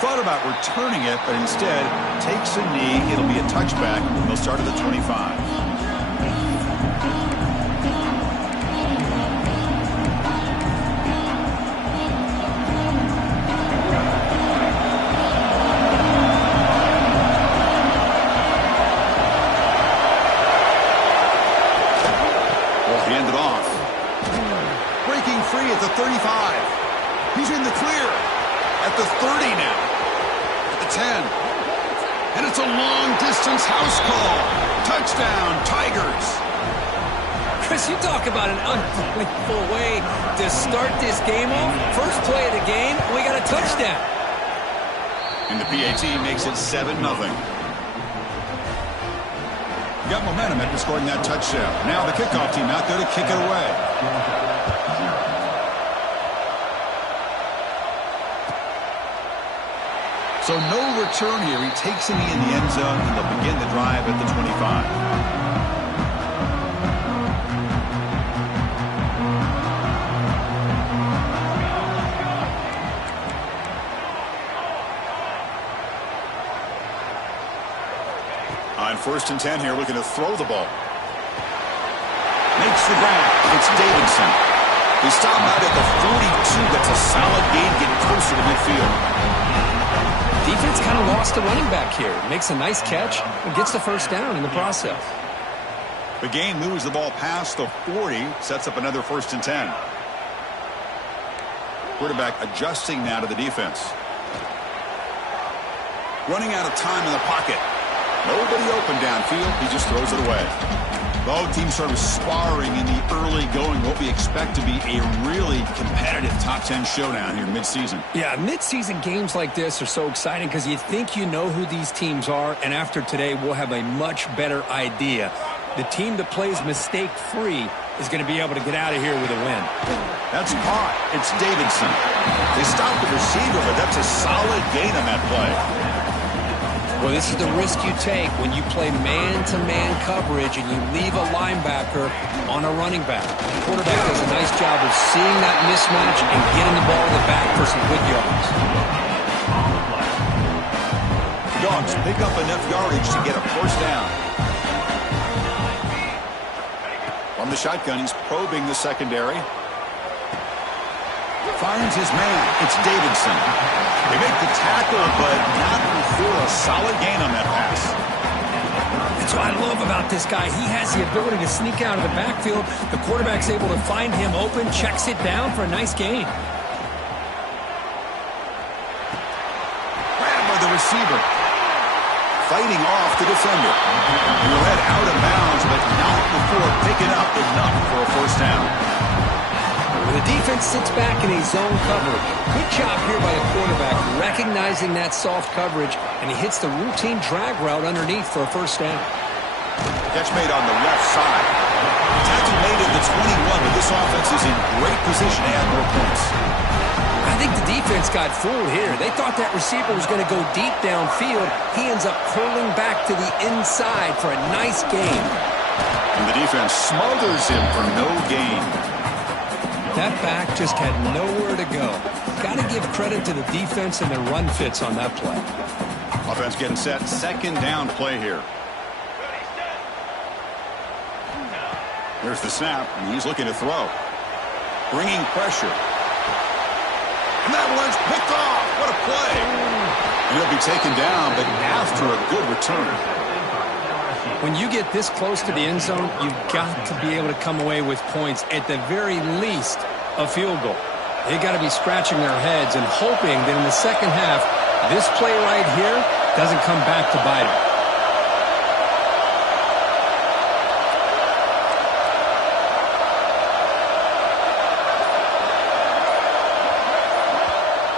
thought about returning it, but instead takes a knee. It'll be a touchback. They'll start at the 25. Free at the 35. He's in the clear at the 30 now, at the 10. And it's a long-distance house call. Touchdown, Tigers. Chris, you talk about an unbelievable way to start this game off. First play of the game, we got a touchdown. And the PAT makes it 7-0. Got momentum after scoring that touchdown. Now the kickoff team out there to kick it away. So no return here. He takes a knee in the end zone, and they'll begin the drive at the 25. On 1st and 10 here, looking to throw the ball. Makes the grab. It's Davidson. He stopped out at the 42. That's a solid gain, getting closer to midfield. Defense kind of lost the running back here. Makes a nice catch and gets the first down in the process. The gain moves the ball past the 40, sets up another 1st and 10. Quarterback adjusting now to the defense. Running out of time in the pocket. Nobody open downfield. He just throws it away. Both teams sort of sparring in the early going. What we expect to be a really competitive top 10 showdown here mid-season. Yeah, mid-season games like this are so exciting because you think you know who these teams are, and after today we'll have a much better idea. The team that plays mistake-free is going to be able to get out of here with a win. That's caught. It's Davidson. They stopped the receiver, but that's a solid gain on that play. Well, this is the risk you take when you play man-to-man coverage and you leave a linebacker on a running back. The quarterback does a nice job of seeing that mismatch and getting the ball in the back for some good yards. The Dogs pick up enough yardage to get a 1st down. From the shotgun, he's probing the secondary. Finds his man. It's Davidson. They make the tackle, but not before a solid gain on that pass. That's what I love about this guy. He has the ability to sneak out of the backfield. The quarterback's able to find him open, checks it down for a nice gain. Grabbed by the receiver. Fighting off the defender. And led out of bounds, but not before picking up enough for a 1st down. The defense sits back in a zone coverage. Good job here by the quarterback, recognizing that soft coverage, and he hits the routine drag route underneath for a 1st down. Catch made on the left side. Tackle made at the 21, but this offense is in great position to add more points. I think the defense got fooled here. They thought that receiver was going to go deep downfield. He ends up curling back to the inside for a nice gain. And the defense smothers him for no gain. That back just had nowhere to go. Got to give credit to the defense and their run fits on that play. Offense getting set. 2nd down play here. There's the snap, and he's looking to throw. Bringing pressure. And that one's picked off. What a play. And he'll be taken down, but after a good return. When you get this close to the end zone, you've got to be able to come away with points, at the very least, a field goal. They got to be scratching their heads and hoping that in the second half, this play right here doesn't come back to bite them.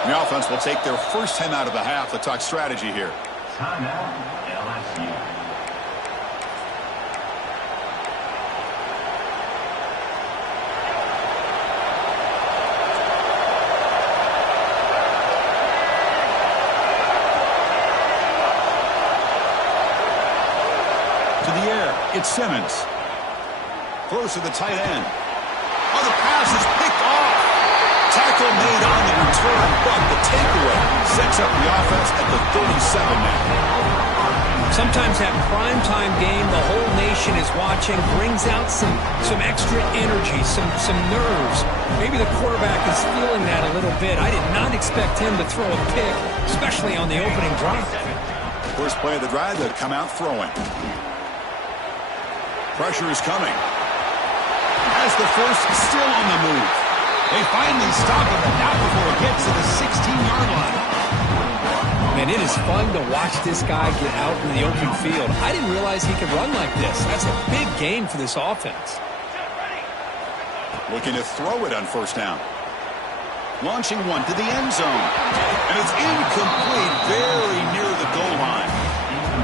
The offense will take their 1st time out of the half to talk strategy here. Timeout, LSU. To the air, it's Simmons. Throws to the tight end. Oh, the pass is picked off. Tackle made on the return, but the takeaway sets up the offense at the 37 now. Sometimes that primetime game, the whole nation is watching, brings out some extra energy, some nerves. Maybe the quarterback is feeling that a little bit. I did not expect him to throw a pick, especially on the opening drive. First play of the drive, they'll come out throwing. Pressure is coming. As the first still on the move. They finally stop him, but not before it gets to the 16-yard line. Man, it is fun to watch this guy get out in the open field. I didn't realize he could run like this. That's a big gain for this offense. Looking to throw it on first down. Launching one to the end zone. And it's incomplete, very near the goal line.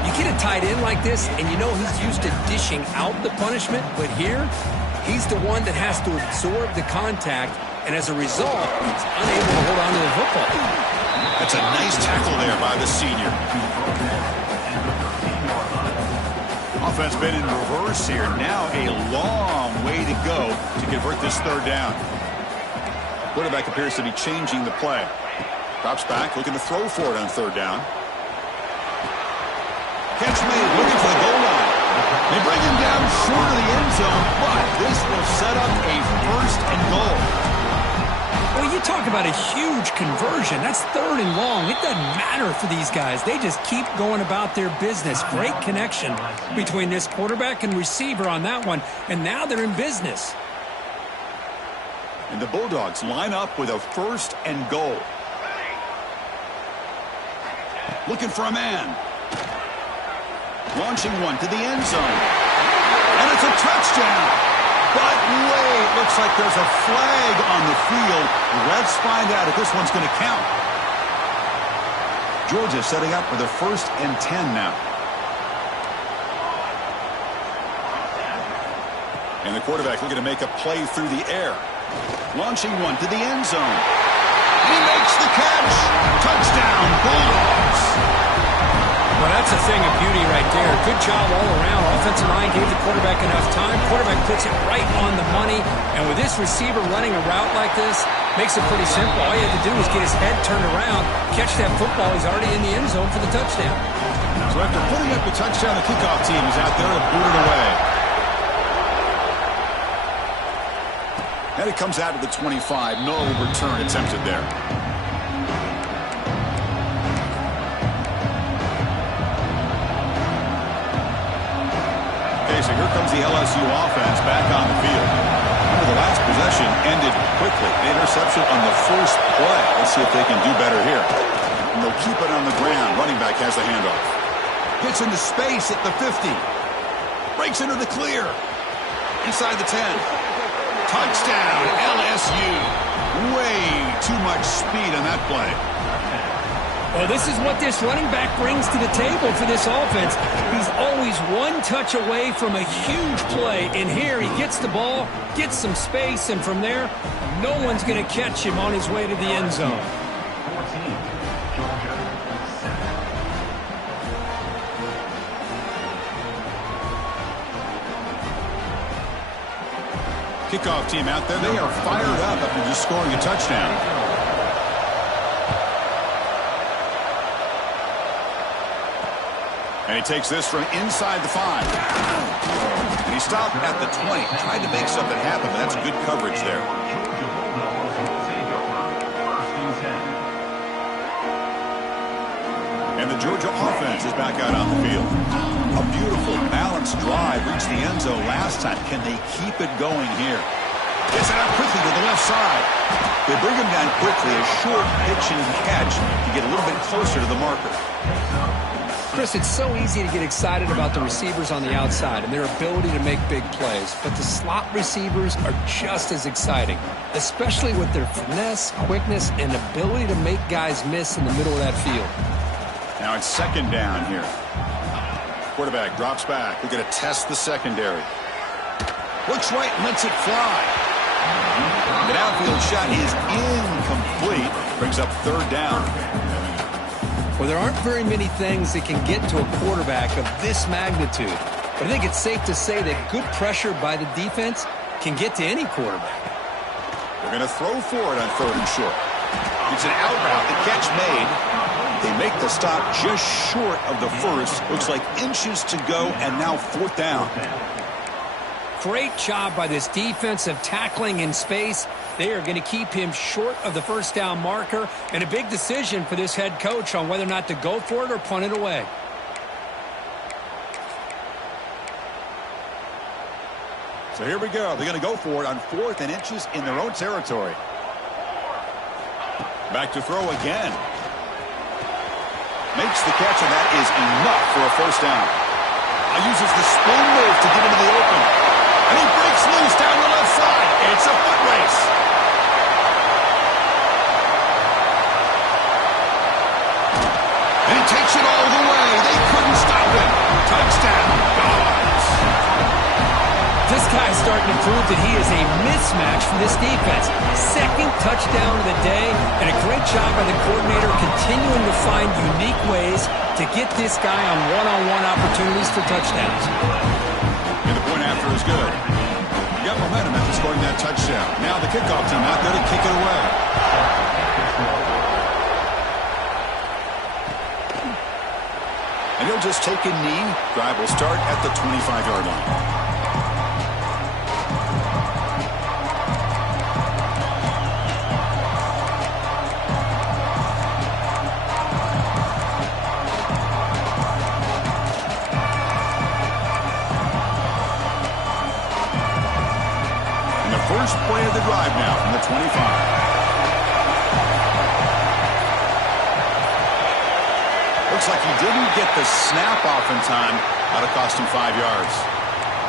You get a tight end like this, and you know he's used to dishing out the punishment, but here, he's the one that has to absorb the contact, and as a result, he's unable to hold on to the football. That's a nice tackle there by the senior. Offense been in reverse here. Now a long way to go to convert this third down. Quarterback appears to be changing the play. Drops back, looking to throw for it on third down. Catch made, looking for the goal line. They bring him down short of the end zone, but this will set up a first and goal. Well, you talk about a huge conversion. That's third and long. It doesn't matter for these guys. They just keep going about their business. Great connection between this quarterback and receiver on that one, and now they're in business. And the Bulldogs line up with a first and goal. Looking for a man. Launching one to the end zone. And it's a touchdown. But wait, looks like there's a flag on the field. Let's find out if this one's going to count. Georgia setting up for the 1st and 10 now. And the quarterback looking to make a play through the air. Launching one to the end zone. He makes the catch. Touchdown, Bulldogs. Well, that's a thing of beauty right there. Good job all around. Offensive line gave the quarterback enough time. Quarterback puts it right on the money. And with this receiver running a route like this, makes it pretty simple. All you have to do is get his head turned around, catch that football. He's already in the end zone for the touchdown. So after putting up the touchdown, the kickoff team is out there to boot it away. And it comes out to the 25. No return attempted there. So here comes the LSU offense back on the field. Remember, the last possession ended quickly. An interception on the first play. Let's see if they can do better here. And they'll keep it on the ground. Running back has the handoff. Hits into space at the 50. Breaks into the clear. Inside the 10. Touchdown, LSU. Way too much speed on that play. Well, this is what this running back brings to the table for this offense. He's always one touch away from a huge play. And here he gets the ball, gets some space, and from there, no one's going to catch him on his way to the end zone. 14, Georgia 7. Kickoff team out there. They are fired up after just scoring a touchdown. And he takes this from inside the 5. And he stopped at the 20. Tried to make something happen, but that's good coverage there. And the Georgia offense is back out on the field. A beautiful, balanced drive reached the end zone last time. Can they keep it going here? Gets it out quickly to the left side. They bring him down quickly. A short pitch and catch to get a little bit closer to the marker. Chris, it's so easy to get excited about the receivers on the outside and their ability to make big plays, but the slot receivers are just as exciting, especially with their finesse, quickness, and ability to make guys miss in the middle of that field. Now it's second down here. Quarterback drops back. We're going to test the secondary. Looks right and lets it fly. The downfield shot is incomplete. Brings up third down. Well, there aren't very many things that can get to a quarterback of this magnitude. But I think it's safe to say that good pressure by the defense can get to any quarterback. They're going to throw for it on 3rd and short. It's an out route. The catch made. They make the stop just short of the first. Looks like inches to go, and now 4th down. Great job by this defensive tackling in space. They are going to keep him short of the 1st down marker, and a big decision for this head coach on whether or not to go for it or punt it away. So here we go. They're going to go for it on 4th and inches in their own territory. Back to throw again. Makes the catch, and that is enough for a 1st down. Uses the spin move to get into the open. And he breaks loose down the left side. It's a foot race. And he takes it all the way. They couldn't stop him. Touchdown, Dogs. This guy's starting to prove that he is a mismatch for this defense. 2nd touchdown of the day, and a great job by the coordinator continuing to find unique ways to get this guy on one-on-one opportunities for touchdowns. And the point after is good. You got momentum after scoring that touchdown. Now the kickoff team out there to kick it away. And he'll just take a knee. Drive will start at the 25-yard line. First play of the drive now from the 25. Looks like he didn't get the snap off in time. That'll cost him 5 yards.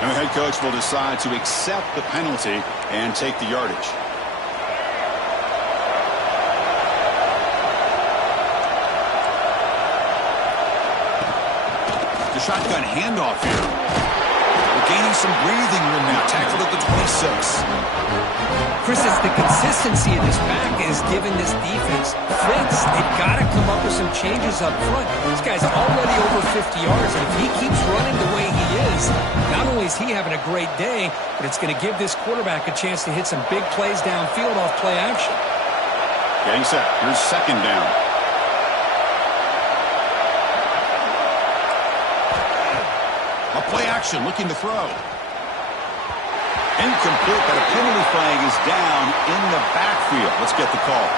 And the head coach will decide to accept the penalty and take the yardage. The shotgun handoff here. Gaining some breathing room now. Tackled at the 26. Chris, it's the consistency of this back is giving this defense fits. They've got to come up with some changes up front. This guy's already over 50 yards, and if he keeps running the way he is, not only is he having a great day, but it's going to give this quarterback a chance to hit some big plays downfield off play action. Getting set. Here's 2nd down. A play action, looking to throw. Incomplete, but a penalty flag is down in the backfield. Let's get the call.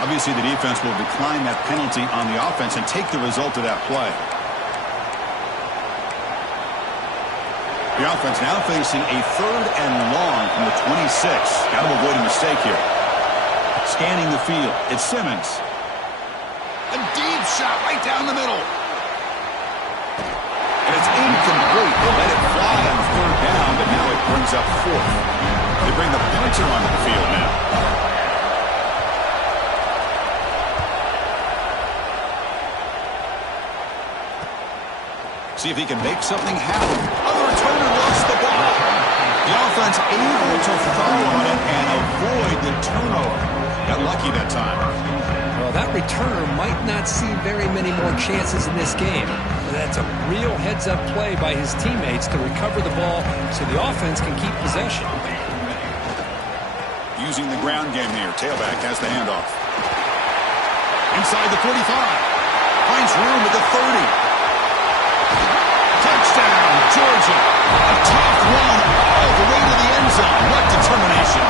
Obviously, the defense will decline that penalty on the offense and take the result of that play. The offense now facing a 3rd and long from the 26. Got to avoid a mistake here. Scanning the field, it's Simmons. A deep shot right down the middle. And it's incomplete. They let it fly on 3rd down, but now it brings up 4th. They bring the punter onto the field now. See if he can make something happen. Oh, the returner lost the ball. The offense able to throw on it and avoid the turnover. Got lucky that time. Well, that returner might not see very many more chances in this game. But that's a real heads-up play by his teammates to recover the ball so the offense can keep possession. Using the ground game here. Tailback has the handoff. Inside the 45. Finds room at the 30. Touchdown, Georgia. A tough run all the way to the end zone. What determination.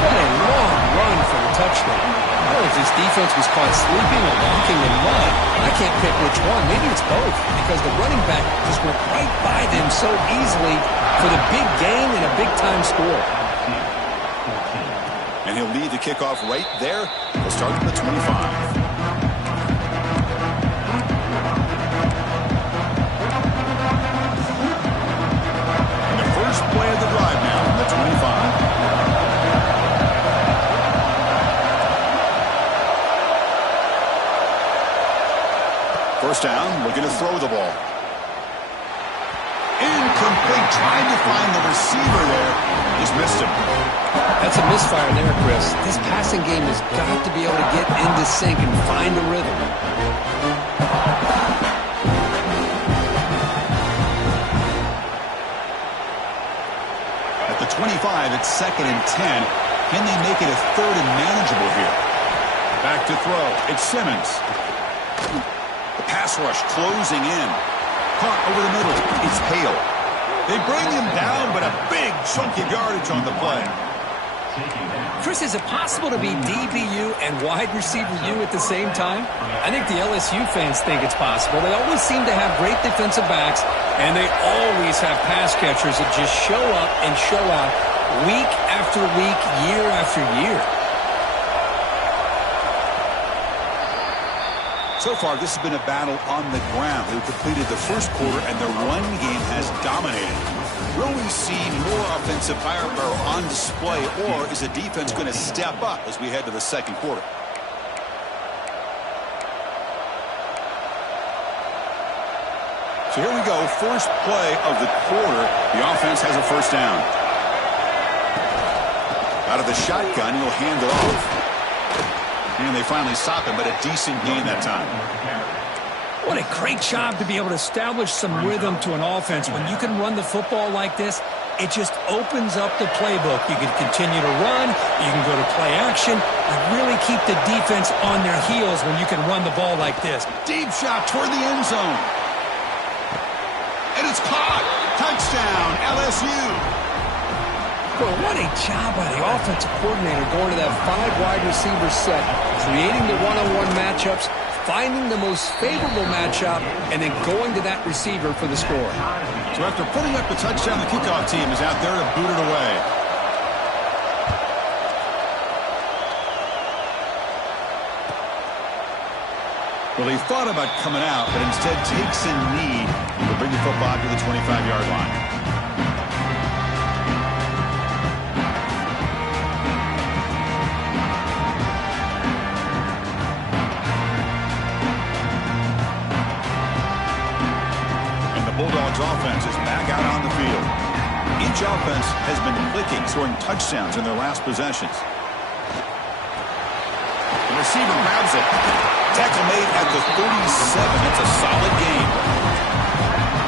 What a long run for the touchdown. I don't know if this defense was caught sleeping or walking in mud. I can't pick which one. Maybe it's both because the running back just went right by them so easily for the big gain and a big-time score. And he'll lead the kickoff right there. He'll start at the 25. First play of the drive now from the 25. First down, looking to throw the ball. Incomplete, trying to find the receiver there. Just missed him. That's a misfire there, Chris. This passing game has got to be able to get into sync and find a rhythm. 25, it's 2nd and 10. Can they make it a 3rd and manageable here? Back to throw. It's Simmons. The pass rush closing in. Caught over the middle. It's Hale. They bring him down, but a big chunk of yardage on the play. Chris, is it possible to be DBU and wide receiver U at the same time? I think the LSU fans think it's possible. They always seem to have great defensive backs, and they always have pass catchers that just show up and show out week after week, year after year. So far, this has been a battle on the ground. They've completed the first quarter, and their run game has dominated. Will we see more offensive firepower on display, or is the defense going to step up as we head to the second quarter? So here we go, first play of the quarter. The offense has a first down. Out of the shotgun, he'll hand it off. And they finally stop him, but a decent gain that time. What a great job to be able to establish some rhythm to an offense. When you can run the football like this, it just opens up the playbook. You can continue to run, you can go to play action, and really keep the defense on their heels when you can run the ball like this. Deep shot toward the end zone. And it's caught. Touchdown, LSU. Well, what a job by the offensive coordinator going to that 5 wide receiver set, creating the one-on-one matchups, finding the most favorable matchup, and then going to that receiver for the score. So after putting up the touchdown, the kickoff team is out there to boot it away. Well, he thought about coming out, but instead takes a knee to bring the football to the 25-yard line. Bulldogs offense is back out on the field. Each offense has been clicking, scoring touchdowns in their last possessions. The receiver grabs it. Tackle made at the 37. That's a solid game.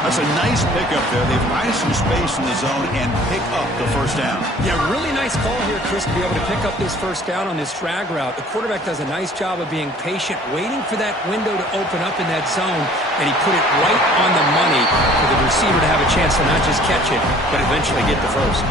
That's a nice pickup there. They find some space in the zone and pick up the first down. Yeah, really nice call here, Chris, to be able to pick up this first down on this drag route. The quarterback does a nice job of being patient, waiting for that window to open up in that zone, and he put it right on the money for the receiver to have a chance to not just catch it, but eventually get the first.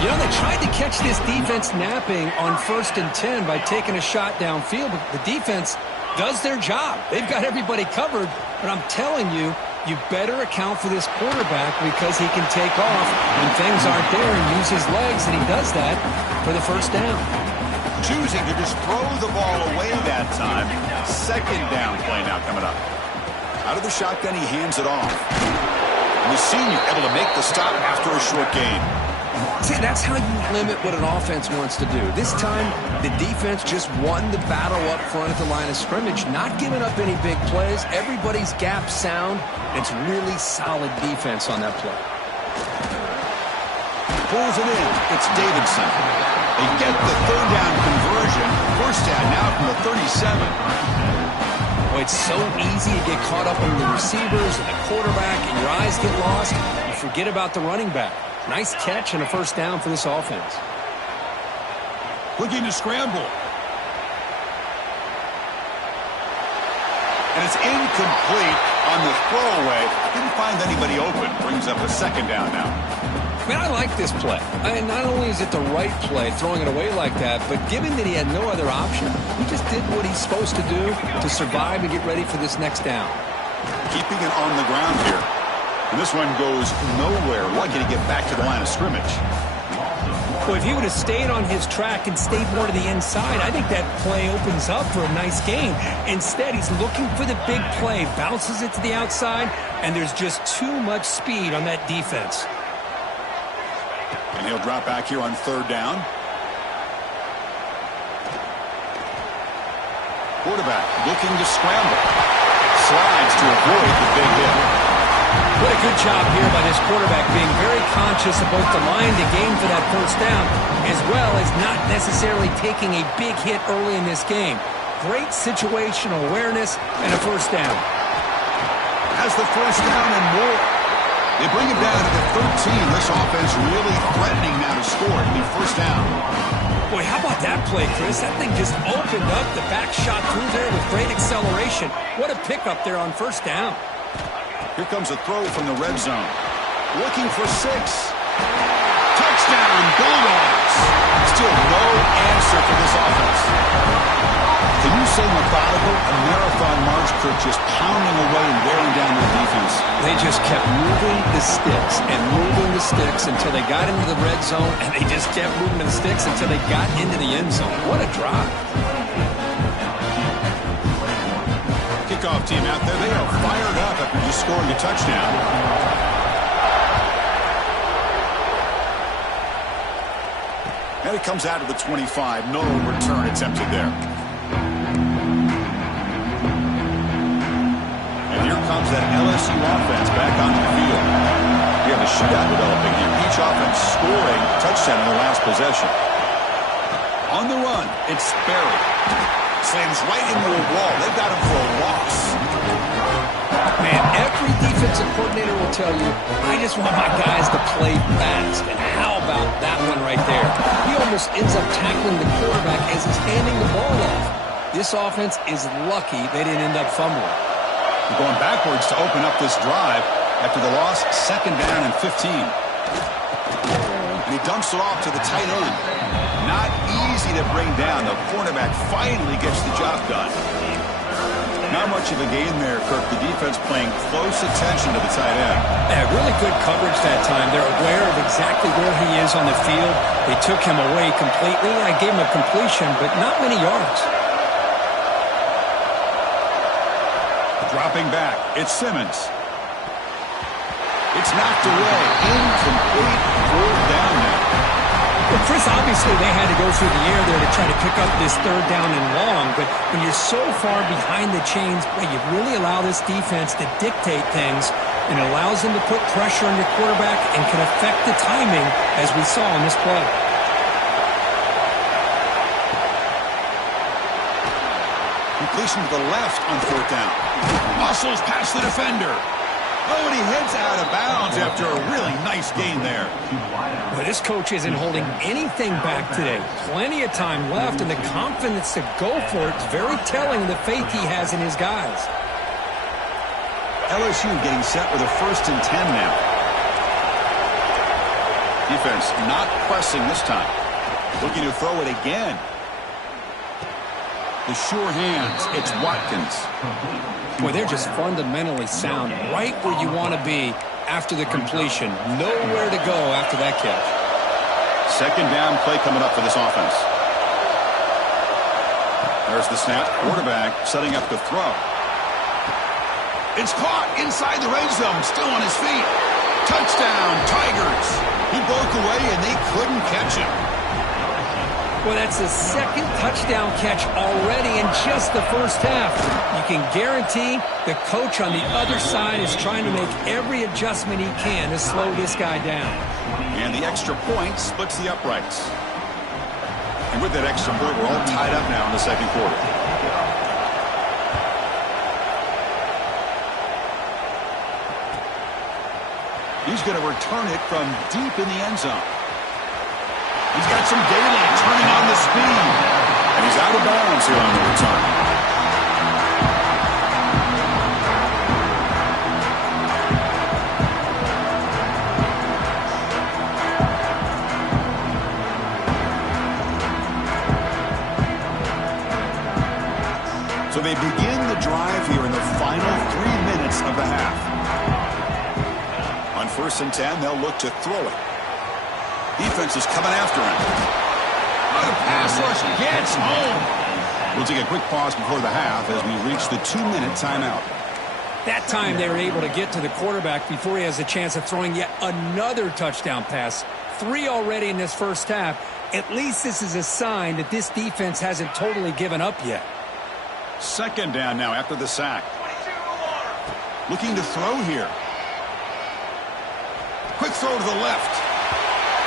You know, they tried to catch this defense napping on 1st and 10 by taking a shot downfield, but the defense does their job. They've got everybody covered, but I'm telling you, you better account for this quarterback because he can take off when things aren't there and use his legs, and he does that for the first down. Choosing to just throw the ball away that time. Second down play now coming up. Out of the shotgun, he hands it off. And the senior able to make the stop after a short gain. See, that's how you limit what an offense wants to do. This time, the defense just won the battle up front at the line of scrimmage, not giving up any big plays. Everybody's gap sound. It's really solid defense on that play. Pulls it in. It's Davidson. They get the third down conversion. First down now from the 37. Oh, it's so easy to get caught up on the receivers and the quarterback, and your eyes get lost. You forget about the running back. Nice catch and a first down for this offense. Looking to scramble. And it's incomplete on the throwaway. Didn't find anybody open. Brings up a second down now. Man, I like this play. And not only is it the right play, throwing it away like that, but given that he had no other option, he just did what he's supposed to do to survive and get ready for this next down. Keeping it on the ground here. And this one goes nowhere. Lucky to get back to the line of scrimmage. Well, if he would have stayed on his track and stayed more to the inside, I think that play opens up for a nice gain. Instead, he's looking for the big play, bounces it to the outside, and there's just too much speed on that defense. And he'll drop back here on third down. Quarterback looking to scramble. Slides to avoid the big hit. What a good job here by this quarterback, being very conscious of both the line to gain for that first down, as well as not necessarily taking a big hit early in this game. Great situational awareness and a first down. Has the first down and more. They bring him down to the 13. This offense really threatening now to score. It'll be first down. Boy, how about that play, Chris? That thing just opened up. The back shot through there with great acceleration. What a pickup there on first down. Here comes a throw from the red zone. Looking for 6. Touchdown, Bulldogs. Still no answer for this offense. Can you say methodical? A marathon march, Kirk, just pounding away and wearing down their defense. They just kept moving the sticks and moving the sticks until they got into the red zone, and they just kept moving the sticks until they got into the end zone. What a drive. Kickoff team out there. They are fired up after just scoring a touchdown. And it comes out of the 25. No return attempted there. And here comes that LSU offense back onto the field. We have a shootout developing here. Each offense scoring a touchdown in the last possession. On the run, it's Sperry. Slams right into a wall. They've got him for a loss. Man, every defensive coordinator will tell you, I just want my guys to play fast. And how about that one right there? He almost ends up tackling the quarterback as he's handing the ball off. This offense is lucky they didn't end up fumbling. They're going backwards to open up this drive after the loss, second down and 15. And he dumps it off to the tight end. Not easy to bring down. The cornerback finally gets the job done. Not much of a gain there, Kirk. The defense paying close attention to the tight end. Yeah, really good coverage that time. They're aware of exactly where he is on the field. They took him away completely. I gave him a completion, but not many yards. Dropping back, it's Simmons. It's knocked away. Incomplete. Fourth down now. Well, Chris, obviously they had to go through the air there to try to pick up this third down and long, but when you're so far behind the chains, boy, you really allow this defense to dictate things, and it allows them to put pressure on your quarterback and can affect the timing, as we saw in this play. Completion to the left on fourth down. Muscles past the defender. Oh, and he heads out of bounds after a really nice gain there. Well, this coach isn't holding anything back today. Plenty of time left, and the confidence to go for it is very telling of the faith he has in his guys. LSU getting set with a 1st and 10 now. Defense not pressing this time. Looking to throw it again. The sure hands. It's Watkins. Boy, they're just fundamentally sound right where you want to be after the completion. Nowhere to go after that catch. Second down play coming up for this offense. There's the snap. Quarterback setting up the throw. It's caught inside the red zone. Still on his feet. Touchdown, Tigers. He broke away and they couldn't catch him. Well, that's the second touchdown catch already in just the first half. You can guarantee the coach on the other side is trying to make every adjustment he can to slow this guy down. And the extra point splits the uprights. And with that extra point, we're all tied up now in the second quarter. He's going to return it from deep in the end zone. He's got some Daly turning on the speed. And he's out of bounds here on the return. So they begin the drive here in the final 3 minutes of the half. On 1st and 10, they'll look to throw it. Defense is coming after him. Oh, the pass rush gets home. We'll take a quick pause before the half as we reach the 2-minute timeout. That time they were able to get to the quarterback before he has a chance of throwing yet another touchdown pass. 3 already in this first half. At least this is a sign that this defense hasn't totally given up yet. Second down now after the sack. Looking to throw here. Quick throw to the left.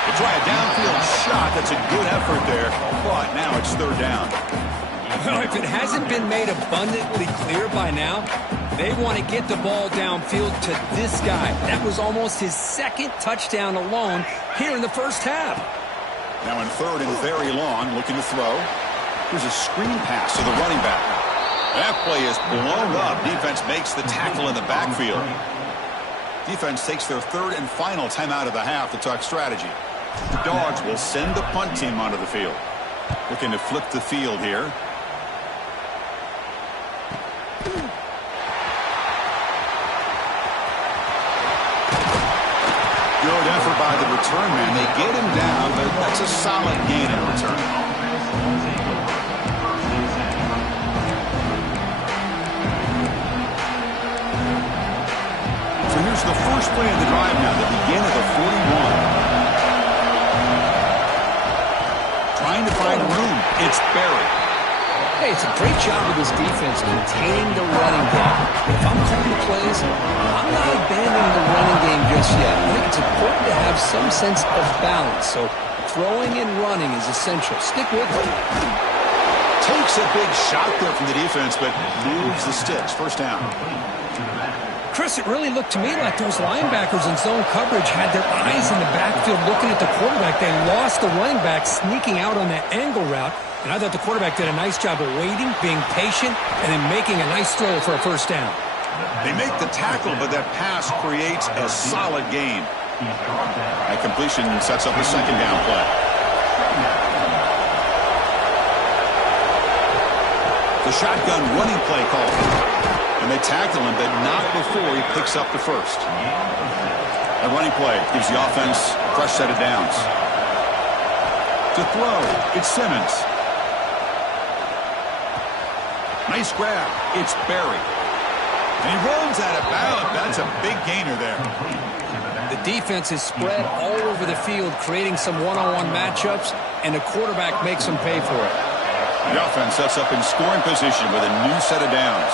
They try a downfield shot. That's a good effort there. But now it's third down. Well, if it hasn't been made abundantly clear by now, They want to get the ball downfield to this guy. That was almost his second touchdown alone here in the first half. Now in third and very long, looking to throw. Here's a screen pass to the running back. That play is blown up. Defense makes the tackle in the backfield. Defense takes their third and final timeout of the half to talk strategy. The Dogs will send the punt team onto the field. Looking to flip the field here. Good effort by the return man. They get him down, but that's a solid gain in return. So here's the first play of the drive now, the beginning of the 41. Trying to find room. It's Barry. Hey, it's a great job of this defense containing the running game. If I'm calling the plays, I'm not abandoning the running game just yet. I think it's important to have some sense of balance. So throwing and running is essential. Stick with it. Takes a big shot there from the defense, but moves the sticks. First down. Chris, it really looked to me like those linebackers in zone coverage had their eyes in the backfield looking at the quarterback. They lost the running back sneaking out on that angle route. And I thought the quarterback did a nice job of waiting, being patient, and then making a nice throw for a first down. They make the tackle, but that pass creates a solid gain. That completion sets up a second down play. The shotgun running play call. And they tackle him, but not before he picks up the first. A running play gives the offense a fresh set of downs. To throw, it's Simmons. Nice grab. It's Barry. And he rolls out of bounds. That's a big gainer there. The defense is spread all over the field, creating some one-on-one matchups, and the quarterback makes them pay for it. The offense sets up in scoring position with a new set of downs.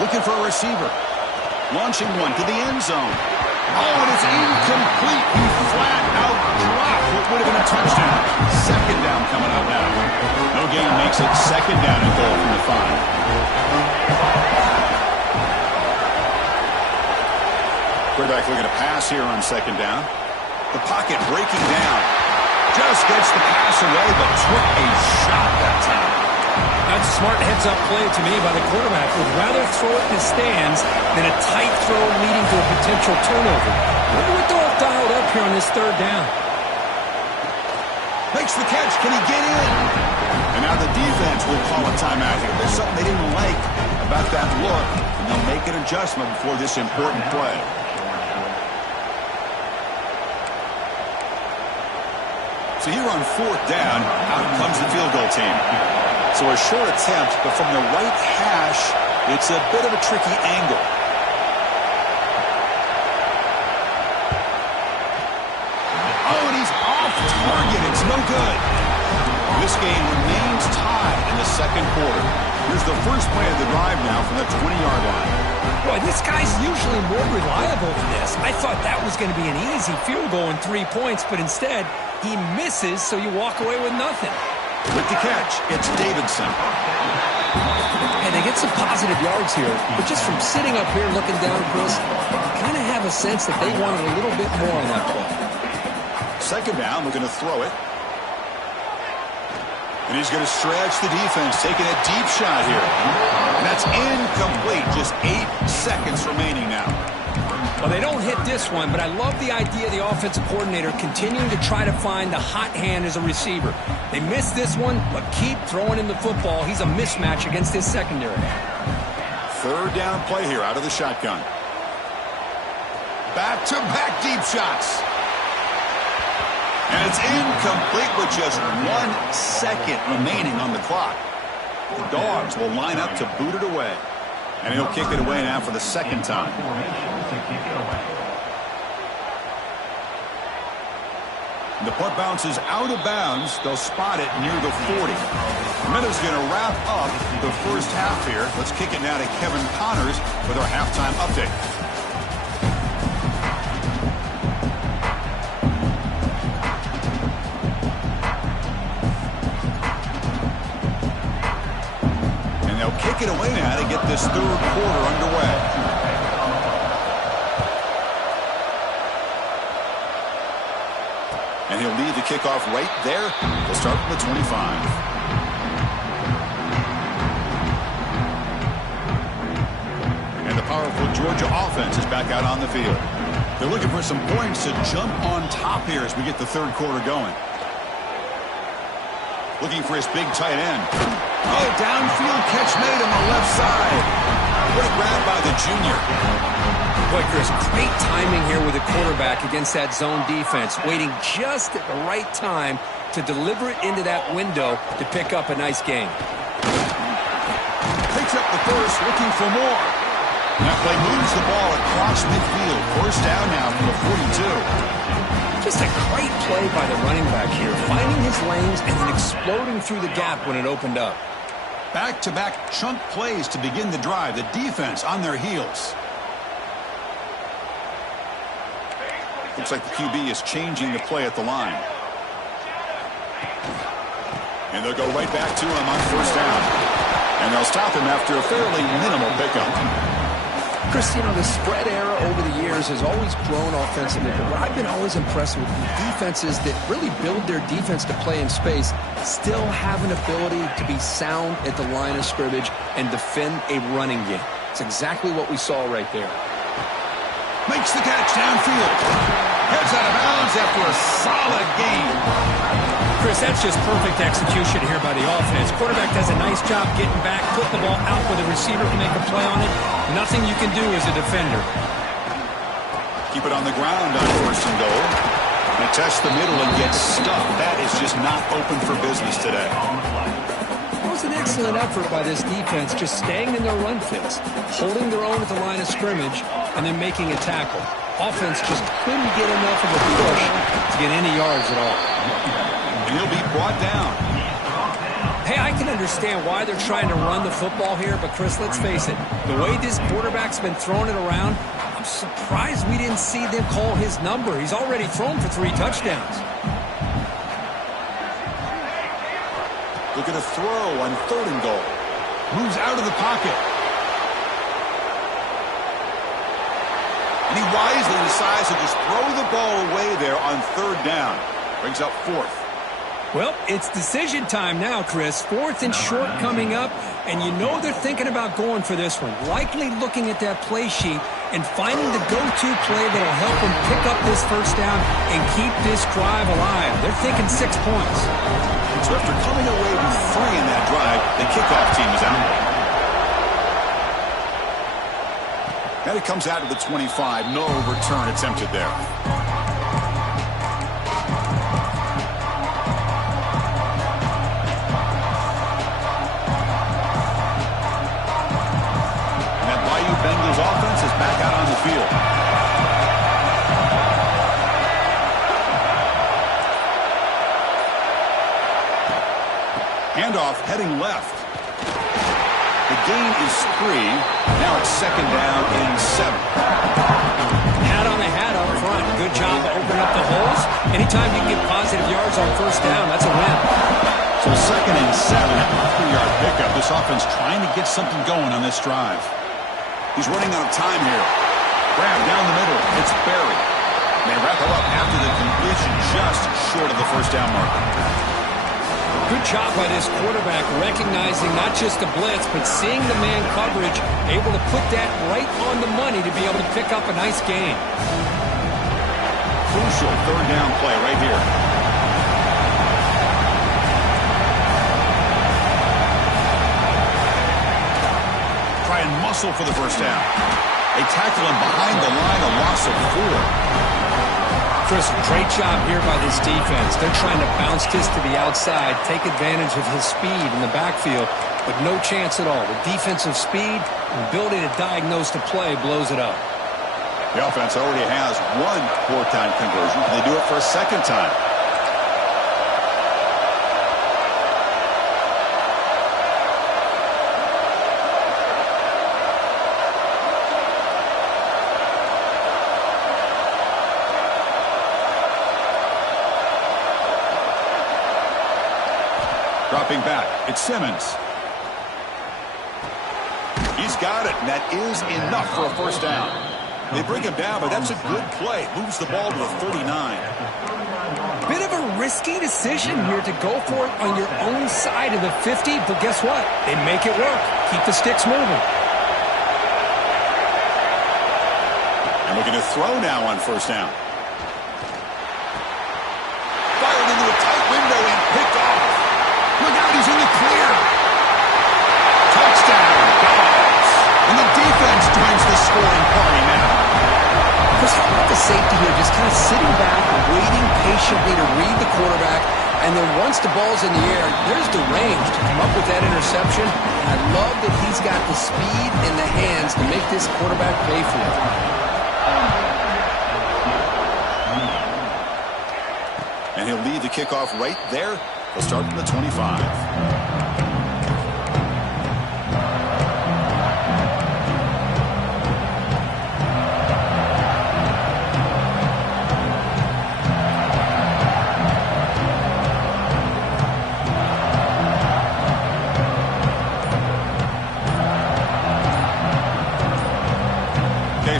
Looking for a receiver. Launching one to the end zone. Oh, and it's incomplete. He flat out dropped what would have been a touchdown. Second down coming up now. No gain makes it second down and goal from the 5. Quarterback looking to pass here on second down. The pocket breaking down. Just gets the pass away, but took a shot that time. That's a smart heads-up play to me by the quarterback. Would rather throw it in the stands than a tight throw leading to a potential turnover. Wonder what they'll have dialed up here on this third down. Makes the catch. Can he get in? And now the defense will call a timeout here. There's something they didn't like about that look, and they'll make an adjustment before this important play. So here on fourth down, out comes the field goal team. So a short attempt, but from the right hash, it's a bit of a tricky angle. Oh, and he's off target. It's no good. This game remains tied in the second quarter. Here's the first play of the drive now from the 20-yard line. Boy, this guy's usually more reliable than this. I thought that was going to be an easy field goal and 3 points, but instead, he misses, so you walk away with nothing. With the catch, it's Davidson. And they get some positive yards here, but just from sitting up here looking down, Chris, kind of have a sense that they wanted a little bit more on that play. Second down, looking to throw it. And he's going to stretch the defense, taking a deep shot here. And that's incomplete. Just 8 seconds remaining now. Well, they don't hit this one, but I love the idea of the offensive coordinator continuing to try to find the hot hand as a receiver. They missed this one, but keep throwing him the football. He's a mismatch against his secondary. Third down play here out of the shotgun. Back-to-back deep shots. And it's incomplete with just 1 second remaining on the clock. The Dogs will line up to boot it away. And he'll kick it away now for the second time. The punt bounces out of bounds. They'll spot it near the 40. Minutes going to wrap up the first half here. Let's kick it now to Kevin Connors with our halftime update. chipping away now to get this third quarter underway. And he'll lead the kickoff right there. He'll start from the 25. And the powerful Georgia offense is back out on the field. They're looking for some points to jump on top here as we get the third quarter going. Looking for his big tight end. Oh, downfield catch made on the left side. What a grab by the junior. Boy, Chris, great timing here with the quarterback against that zone defense, waiting just at the right time to deliver it into that window to pick up a nice gain. Picks up the first, looking for more. That play moves the ball across midfield. First down now from the 42. Just a great play by the running back here, finding his lanes and then exploding through the gap when it opened up. Back-to-back chunk plays to begin the drive. The defense on their heels. Looks like the QB is changing the play at the line. And they'll go right back to him on first down. And they'll stop him after a fairly minimal pickup. Chris, you know, the spread era over the years has always grown offensively, but what I've been always impressed with defenses that really build their defense to play in space still have an ability to be sound at the line of scrimmage and defend a running game. It's exactly what we saw right there. Makes the catch downfield. Heads out of bounds after a solid gain. Chris, that's just perfect execution here by the offense. Quarterback does a nice job getting back, put the ball out where the receiver can make a play on it. Nothing you can do as a defender. Keep it on the ground on first and goal. And test the middle and get stuffed. That is just not open for business today. It was an excellent effort by this defense, just staying in their run fits, holding their own at the line of scrimmage, and then making a tackle. Offense just couldn't get enough of a push to get any yards at all. And he'll be brought down. Hey, I can understand why they're trying to run the football here, but Chris, let's face it, the way this quarterback's been throwing it around, I'm surprised we didn't see them call his number. He's already thrown for 3 touchdowns. Look at a throw on third and goal. Moves out of the pocket. And he wisely decides to just throw the ball away there on third down. Brings up fourth. Well, it's decision time now, Chris. Fourth and short coming up, and you know they're thinking about going for this one. Likely looking at that play sheet and finding the go-to play that will help them pick up this first down and keep this drive alive. They're thinking 6 points. So after coming away with 3 in that drive, the kickoff team is out. And it comes out of the 25. No return attempted there. Bengals offense is back out on the field. Handoff heading left. The gain is 3. Now it's second down and 7. Hat on the hat up front. Good job to open up the holes. Anytime you can get positive yards on first down, that's a win. So second and 7 at the 3-yard pickup. This offense trying to get something going on this drive. He's running out of time here. Grab down the middle. It's Berry. They wrap it up after the completion just short of the first down marker. Good job by this quarterback recognizing not just the blitz, but seeing the man coverage, able to put that right on the money to be able to pick up a nice gain. Crucial third down play right here. And muscle for the first down. They tackle him behind the line, a loss of 4. Chris, great job here by this defense. They're trying to bounce this to the outside, take advantage of his speed in the backfield, but no chance at all. The defensive speed and ability to diagnose the play blows it up. The offense already has 1 fourth-down conversion. They do it for a second time. Dropping back, it's Simmons. got it, and that is enough for a first down. They bring him down, but that's a good play. Moves the ball to the 39. Bit of a risky decision here to go for it on your own side of the 50, but guess what? They make it work. Keep the sticks moving. And looking to throw now on first down. Fired into a tight window and picked off. Look out, he's in the clear. Touchdown, Dogs. And the defense joins the scoring party now. Chris, how about the safety here? Just kind of sitting back, waiting patiently to read the quarterback, and then once the ball's in the air, there's the range to come up with that interception. And I love that he's got the speed and the hands to make this quarterback pay for it. And he'll lead the kickoff right there. They'll start from the 25.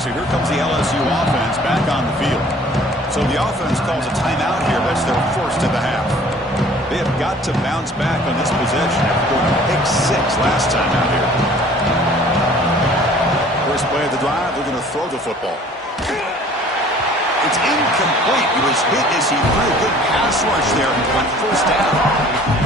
So here comes the LSU offense back on the field. So the offense calls a timeout here. That's their first of the half. They have got to bounce back on this possession after going to pick 6 last time out here. First play of the drive, they're going to throw the football. It's incomplete. He was hit as he threw a good pass rush there on first down.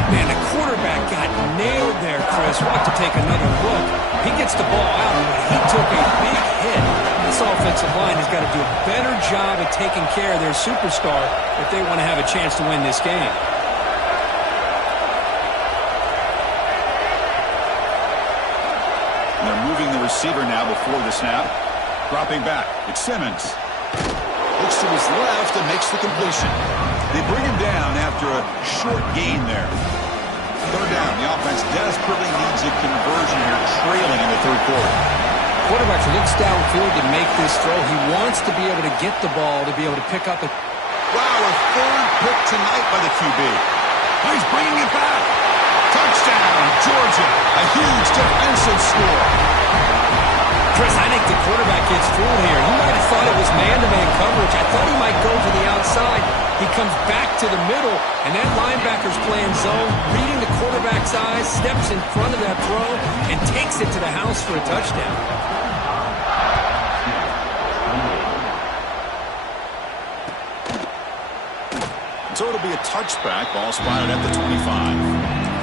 Man, the quarterback got nailed there, Chris. We'll have to take another look. He gets the ball out, but he took a big hit. This offensive line has got to do a better job of taking care of their superstar if they want to have a chance to win this game. And they're moving the receiver now before the snap. Dropping back. It's Simmons. Looks to his left and makes the completion. They bring him down after a short gain there. Third down. The offense desperately needs a conversion here, trailing in the third quarter. Quarterback looks downfield to make this throw. He wants to be able to get the ball, to be able to pick up a... Wow, a third pick tonight by the QB. Oh, he's bringing it back. Touchdown, Georgia. A huge defensive score. Chris, I think the quarterback gets fooled here. He might have thought it was man-to-man coverage. I thought he might go to the outside. He comes back to the middle, and that linebacker's playing zone, reading the quarterback's eyes, steps in front of that throw, and takes it to the house for a touchdown. So it'll be a touchback. Ball spotted at the 25.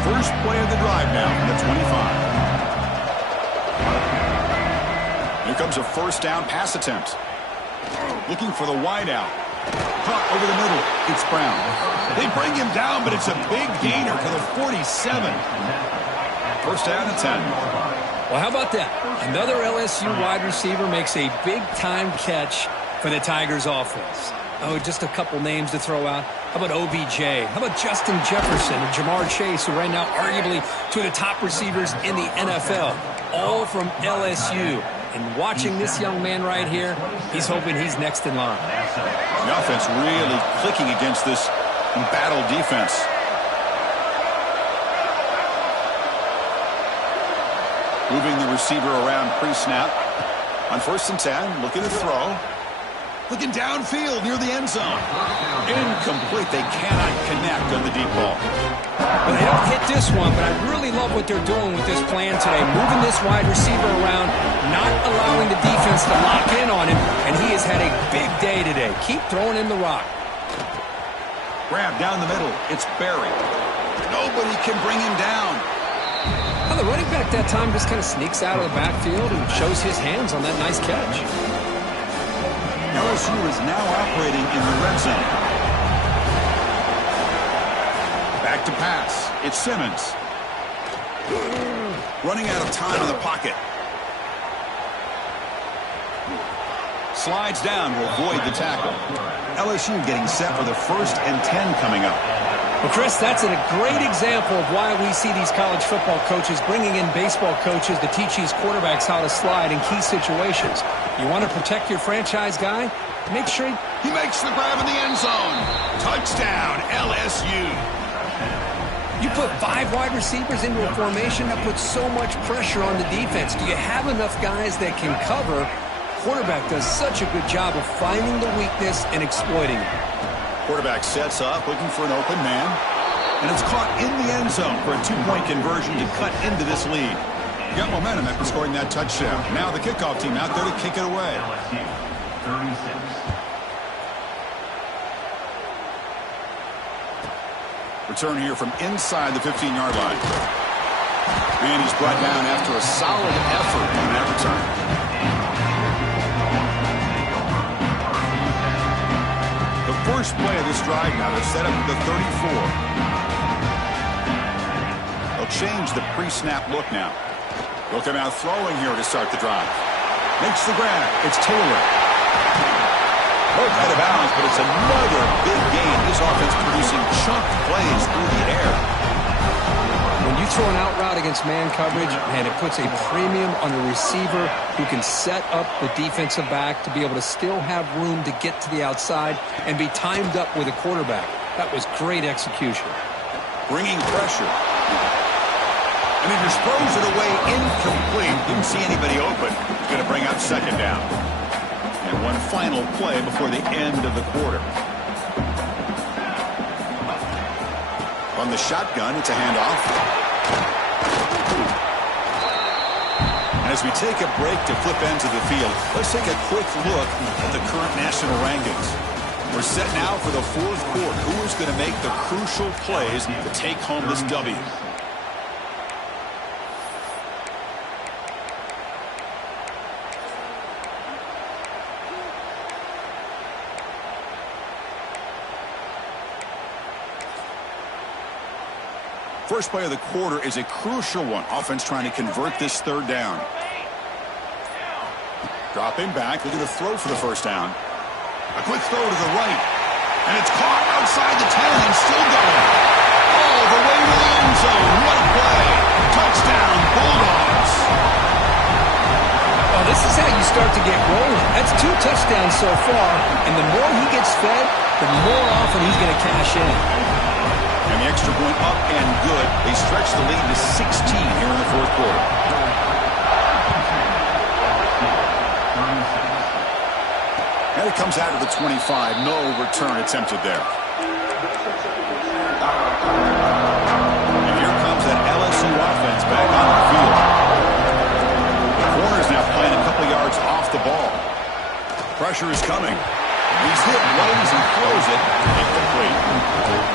First play of the drive now from the 25. Here comes a first down pass attempt. Looking for the wideout. Caught over the middle. It's Brown. They bring him down, but it's a big gainer to the 47. First down and 10. Well, how about that? Another LSU wide receiver makes a big-time catch for the Tigers offense. Oh, just a couple names to throw out. How about OBJ? How about Justin Jefferson and Jamar Chase, who right now arguably two of the top receivers in the NFL, all from LSU. And watching this young man right here, he's hoping he's next in line. The offense really clicking against this embattled defense. Moving the receiver around pre-snap. On first and 10, looking to throw. Looking downfield near the end zone. Incomplete. They cannot connect on the deep ball. Well, they don't hit this one, but I really love what they're doing with this plan today. Moving this wide receiver around, not allowing the defense to lock in on him, and he has had a big day today. Keep throwing him the rock. Grab down the middle. It's Barry. Nobody can bring him down. Well, the running back that time just kind of sneaks out of the backfield and shows his hands on that nice catch. LSU is now operating in the red zone. Back to pass. It's Simmons. Running out of time in the pocket. Slides down to avoid the tackle. LSU getting set for the 1st and 10 coming up. Well, Chris, that's a great example of why we see these college football coaches bringing in baseball coaches to teach these quarterbacks how to slide in key situations. You want to protect your franchise guy? Make sure he makes the grab in the end zone. Touchdown, LSU. You put 5 wide receivers into a formation, that puts so much pressure on the defense. Do you have enough guys that can cover? Quarterback does such a good job of finding the weakness and exploiting it. Quarterback sets up, looking for an open man. And it's caught in the end zone for a 2-point conversion to cut into this lead. Got momentum after scoring that touchdown. Now the kickoff team out there to kick it away. LSU, 36. Return here from inside the 15-yard line. And he's brought down after a solid effort on that return. The first play of this drive now, they're set up at the 34. They'll change the pre-snap look now. They'll come out throwing here to start the drive. Makes the grab. It's Taylor. Both out of bounds, but it's another big gain. This offense producing chunk plays through the air. When you throw an out route against man coverage, man, it puts a premium on a receiver who can set up the defensive back to be able to still have room to get to the outside and be timed up with a quarterback. That was great execution. Bringing pressure. And he just throws it away incomplete. Didn't see anybody open. He's going to bring up second down. And one final play before the end of the quarter. On the shotgun, it's a handoff. And as we take a break to flip ends of the field, let's take a quick look at the current national rankings. We're set now for the fourth quarter. Who is going to make the crucial plays to take home this W? First play of the quarter is a crucial one. Offense trying to convert this third down. Dropping back, looking to throw for the first down. A quick throw to the right. And it's caught outside the 10 and still going. All the way to the end zone. What a play. Touchdown, Bulldogs. Oh, this is how you start to get rolling. That's 2 touchdowns so far, and the more he gets fed, the more often he's going to cash in. And the extra point up and good. They stretch the lead to 16 here in the fourth quarter. And it comes out of the 25. No return attempted there. And here comes that LSU offense back on the field. The corner's now playing a couple yards off the ball. Pressure is coming. He's hit, runs, and throws it. Incomplete.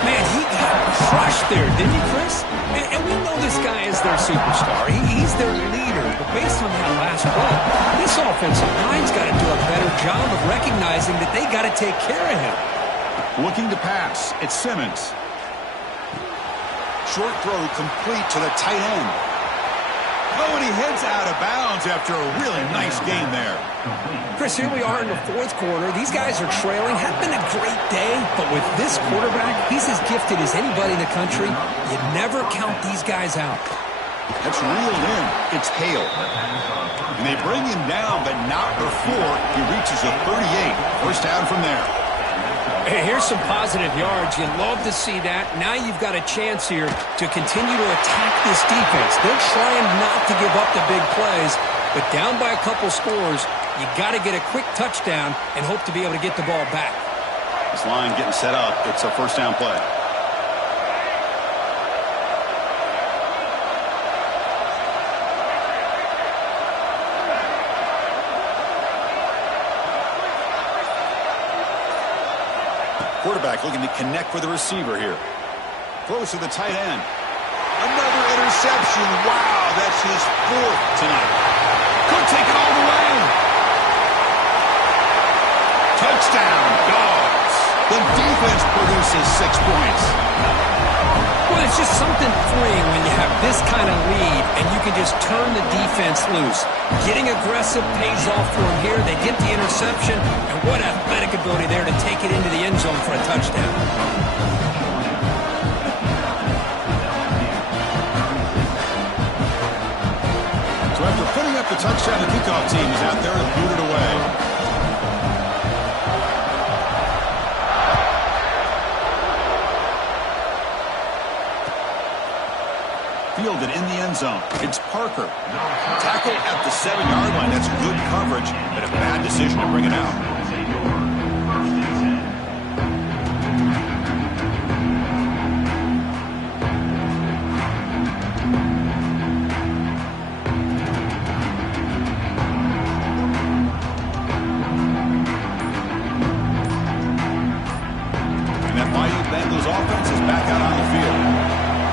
Man, he got crushed there, didn't he, Chris? And we know this guy is their superstar. He's their leader. But based on that last play, this offensive line's got to do a better job of recognizing that they got to take care of him. Looking to pass. It's Simmons. Short throw complete to the tight end. Oh, and he heads out of bounds after a really nice game there. Chris, here we are in the fourth quarter. These guys are trailing. Had been a great day, but with this quarterback, he's as gifted as anybody in the country. You never count these guys out. That's reeled in. It's Hale. And they bring him down, but not before he reaches a 38. First down from there. Hey, here's some positive yards. You'd love to see that. Now you've got a chance here to continue to attack this defense. They're trying not to give up the big plays, but down by a couple scores, you got to get a quick touchdown and hope to be able to get the ball back. This line getting set up. It's a first down play. Quarterback looking to connect with the receiver here. Throws to the tight end. Another interception. Wow, that's his 4th tonight. Could take it all the way. Touchdown, Dogs. The defense produces 6 points. Well, it's just something freeing when you have this kind of lead and you can just turn the defense loose. Getting aggressive pays off for them here. They get the interception, and what athletic ability there to take it into the end zone for a touchdown. So after putting up the touchdown, the kickoff team is out there to boot it away. fielded in the end zone. It's Parker. Tackle at the 7-yard line. That's good coverage, but a bad decision to bring it out.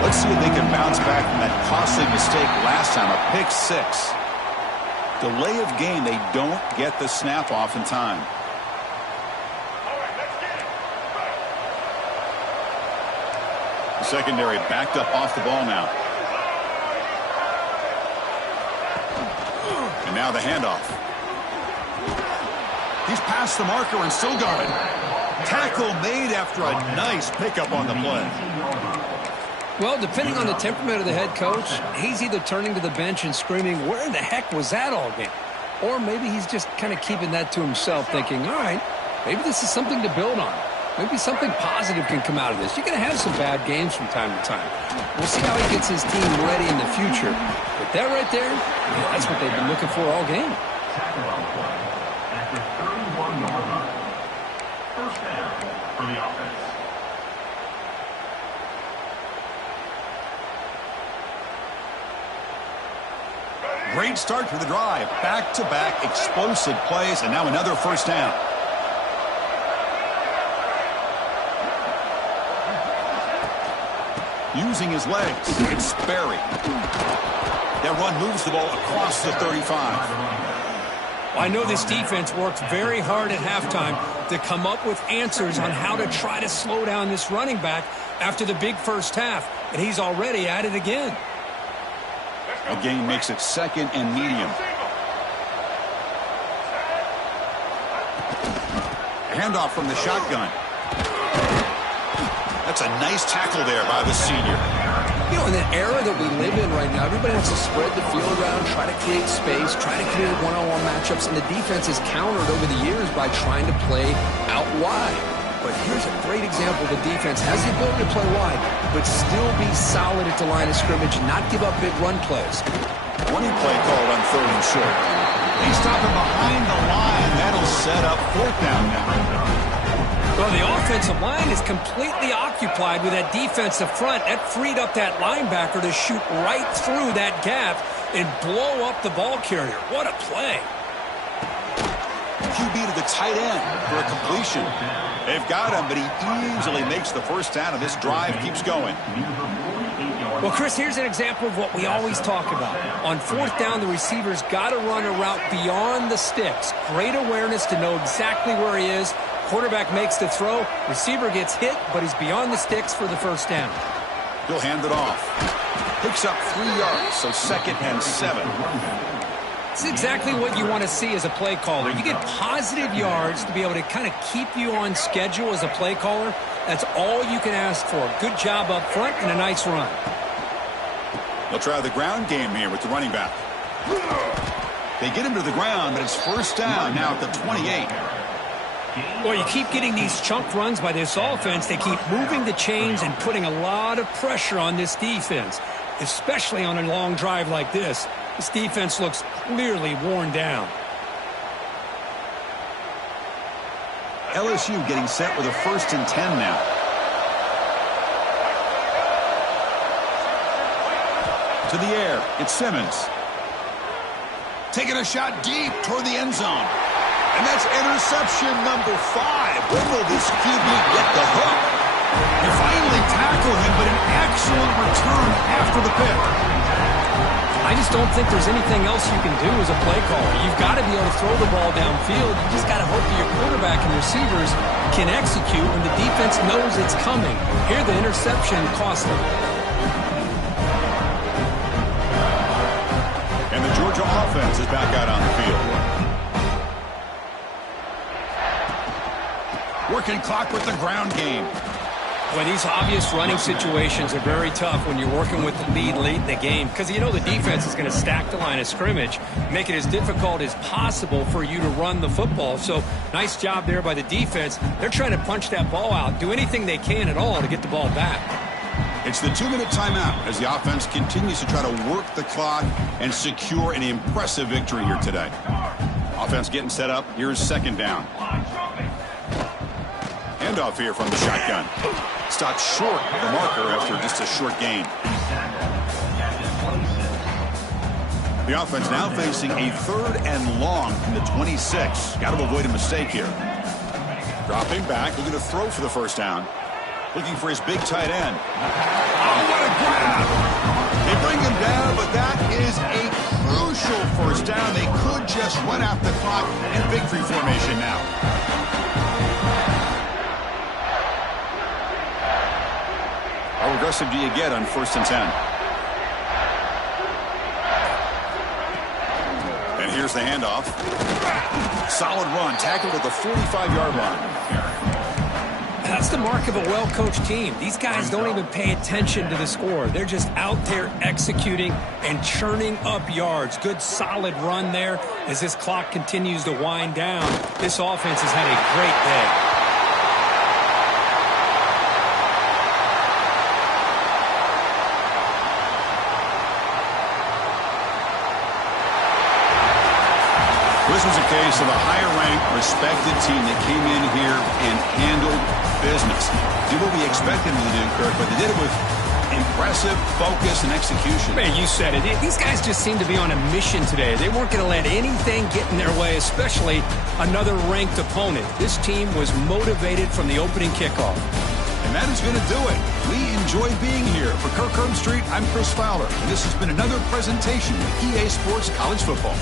Let's see if they can bounce back from that costly mistake last time, a pick 6. Delay of game, they don't get the snap off in time. The secondary backed up off the ball now. And now the handoff. He's past the marker and still going. Tackle made after a nice pickup on the play. Well, depending on the temperament of the head coach, he's either turning to the bench and screaming, where the heck was that all game? Or maybe he's just kind of keeping that to himself, thinking, all right, maybe this is something to build on. Maybe something positive can come out of this. You're going to have some bad games from time to time. We'll see how he gets his team ready in the future. But that right there, yeah, that's what they've been looking for all game. Tackle on play at the 31-yard line. First down for the offense. Great start to the drive. Back-to-back explosive plays, and now another first down. Using his legs, it's Sperry. That run moves the ball across the 35. I know this defense worked very hard at halftime to come up with answers on how to try to slow down this running back after the big first half, and he's already at it again. A gain makes it 2nd and medium. Handoff from the shotgun. That's a nice tackle there by the senior. You know, in the era that we live in right now, everybody wants to spread the field around, try to create space, try to create one-on-one matchups, and the defense has countered over the years by trying to play out wide. But here's a great example. The defense has the ability to play wide, but still be solid at the line of scrimmage, not give up big run plays. Running play called on 3rd and short. They stop him behind the line. That'll set up 4th down now. Well, the offensive line is completely occupied with that defensive front. That freed up that linebacker to shoot right through that gap and blow up the ball carrier. What a play. QB to the tight end for a completion. They've got him, but he easily makes the first down, and this drive keeps going. Well, Chris, here's an example of what we always talk about. On 4th down, the receiver's got to run a route beyond the sticks. Great awareness to know exactly where he is. Quarterback makes the throw. Receiver gets hit, but he's beyond the sticks for the first down. He'll hand it off. Picks up 3 yards, so 2nd and 7. It's exactly what you want to see as a play caller. You get positive yards to be able to kind of keep you on schedule as a play caller. That's all you can ask for. Good job up front and a nice run. They'll try the ground game here with the running back. They get him to the ground, but it's first down now at the 28. Well, you keep getting these chunk runs by this offense. They keep moving the chains and putting a lot of pressure on this defense, especially on a long drive like this. This defense looks clearly worn down. LSU getting set with a 1st and 10 now. To the air, it's Simmons. Taking a shot deep toward the end zone. And that's interception number 5. When will this QB get the hook? They finally tackle him, but an excellent return after the pick. I just don't think there's anything else you can do as a play caller. You've got to be able to throw the ball downfield. You just got to hope that your quarterback and receivers can execute when the defense knows it's coming. Here, the interception cost them. And the Georgia offense is back out on the field. Working clock with the ground game. Well, these obvious running situations are very tough when you're working with the lead late in the game because you know the defense is going to stack the line of scrimmage, make it as difficult as possible for you to run the football. So nice job there by the defense. They're trying to punch that ball out, do anything they can at all to get the ball back. It's the 2-minute timeout as the offense continues to try to work the clock and secure an impressive victory here today. Offense getting set up. Here's second down. Handoff here from the shotgun. Stopped short of the marker after just a short gain. The offense now facing a 3rd and long from the 26. Got to avoid a mistake here. Dropping back, looking to throw for the first down. Looking for his big tight end. Oh, what a grab! They bring him down, but that is a crucial first down. They could just run out the clock in victory formation now. How aggressive do you get on 1st and 10? And here's the handoff. Solid run, tackled at the 45-yard line. That's the mark of a well-coached team. These guys don't even pay attention to the score. They're just out there executing and churning up yards. Good, solid run there as this clock continues to wind down. This offense has had a great day. This was a case of a higher-ranked, respected team that came in here and handled business. Did what we expected them to do, Kirk, but they did it with impressive focus and execution. Man, you said it. These guys just seem to be on a mission today. They weren't going to let anything get in their way, especially another ranked opponent. This team was motivated from the opening kickoff. And that is going to do it. We enjoyed being here. For Kirk Herbstreit, I'm Chris Fowler, and this has been another presentation of EA Sports College Football.